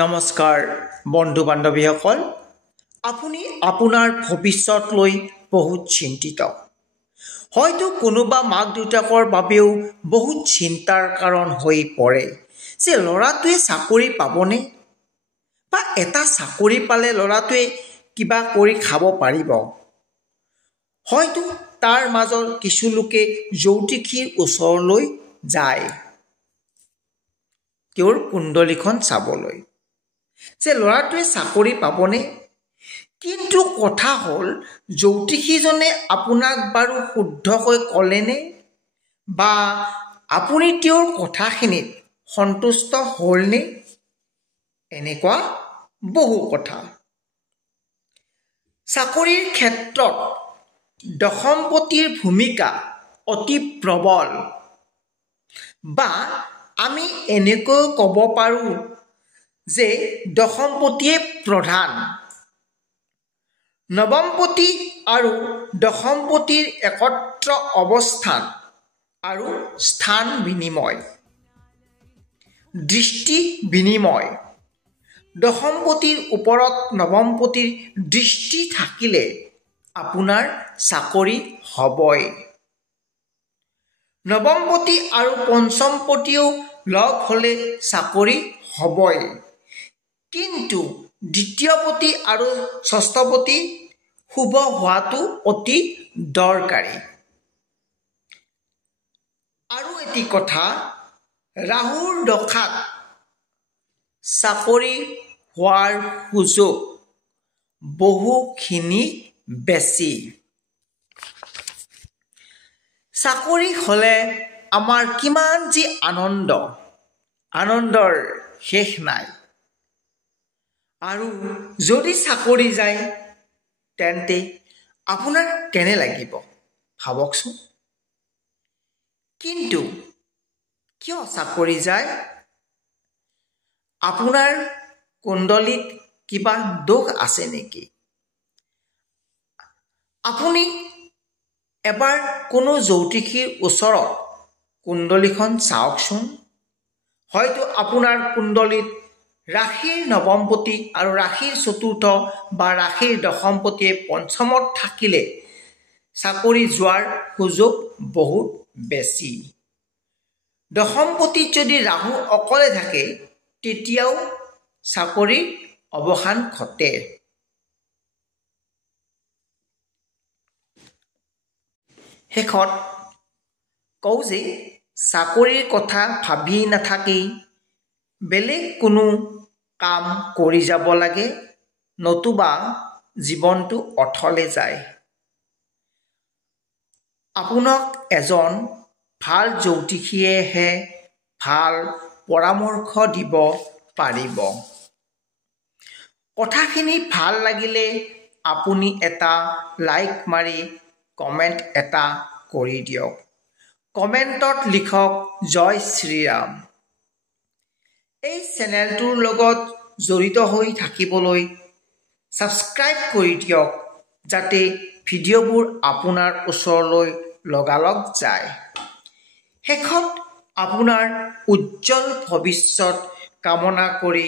নমস্কাৰ বন্ধু বান্ধৱীসকল, আপুনি আপোনাৰ ভৱিষ্যত লৈ বহুত চিন্তিত। হয়তো কোনোবা মাক দেউতাকৰ বাবেও বহুত চিন্তাৰ কাৰণ হৈ পৰে যে ল'ৰাটোৱে চাকৰি পাবনে, বা এটা চাকৰি পালে ল'ৰাটোৱে কিবা কৰি খাব পাৰিব। হয়তো তাৰ মাজত কিছু লোকে জ্যোতিষীৰ ওচৰলৈ যায় তেওঁৰ কুণ্ডলীখন চাবলৈ যে ল'ৰাটোৱে চাকৰি পাবনে। কিন্তু কথা হ'ল, জ্যোতিষীজনে আপোনাক বাৰু শুদ্ধকৈ ক'লেনে, বা আপুনি তেওঁৰ কথাখিনিত সন্তুষ্ট হ'লনে? এনেকুৱা বহু কথা। চাকৰিৰ ক্ষেত্ৰত দশমপতিৰ ভূমিকা অতি প্ৰবল, বা আমি এনেকৈ ক'ব পাৰোঁ যে দশমপতিয়ে প্ৰধান। নৱমপতি আৰু দশমপতিৰ একত্ৰ অৱস্থান আৰু স্থান বিনিময়, দৃষ্টি বিনিময়। দশমপতিৰ ওপৰত নৱমপতিৰ দৃষ্টি থাকিলে আপোনাৰ চাকৰি হ'বই। নৱমপতি আৰু পঞ্চমপতিও লগ হ'লে চাকৰি হ'বই। কিন্তু দ্বিতীয়পতি আৰু ষষ্ঠপতি শুভ হোৱাটো অতি দৰকাৰী। আৰু এটি কথা, ৰাহুৰ দশাত চাকৰি হোৱাৰ সুযোগ বহুখিনি বেছি। চাকৰি হ'লে আমাৰ কিমান যি আনন্দৰ শেষ নাই। আৰু যদি চাকৰি যায় তেন্তে আপোনাৰ কেনে লাগিব ভাবকচোন। কিন্তু কিয় চাকৰি যায়? আপোনাৰ কুণ্ডলীত কিবা দোষ আছে নেকি? আপুনি এবাৰ কোনো জ্যোতিষীৰ ওচৰত কুণ্ডলীখন চাওকচোন। হয়তো আপোনাৰ কুণ্ডলীত ৰাশিৰ নৱমপতি আৰু ৰাশিৰ চতুৰ্থ বা ৰাশিৰ দশমপতিয়ে পঞ্চমত থাকিলে চাকৰি যোৱাৰ সুযোগ বহুত বেছি। দশমপতিত যদি ৰাহু অকলে থাকে তেতিয়াও চাকৰিৰ অৱসান ঘটে। শেষত কওঁ যে চাকৰিৰ কথা ভাবি নাথাকি বেলেগ কোনো কাম কৰি যাব লাগে, নতুবা জীৱনটো অথলে যায়। আপোনাক এজন ভাল জ্যোতিষীয়েহে ভাল পৰামৰ্শ দিব পাৰিব। কথাখিনি ভাল লাগিলে আপুনি এটা লাইক মাৰি কমেণ্ট এটা কৰি দিয়ক। কমেণ্টত লিখক জয় শ্ৰীৰাম। এই চেনেলটোৰ লগত জড়িত হৈ থাকিবলৈ ছাবস্ক্ৰাইব কৰি দিয়ক, যাতে ভিডিঅ'বোৰ আপোনাৰ ওচৰলৈ লগালগ যায়। শেষত আপোনাৰ উজ্জ্বল ভৱিষ্যত কামনা কৰি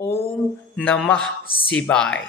ওম নমঃ শিৱায়।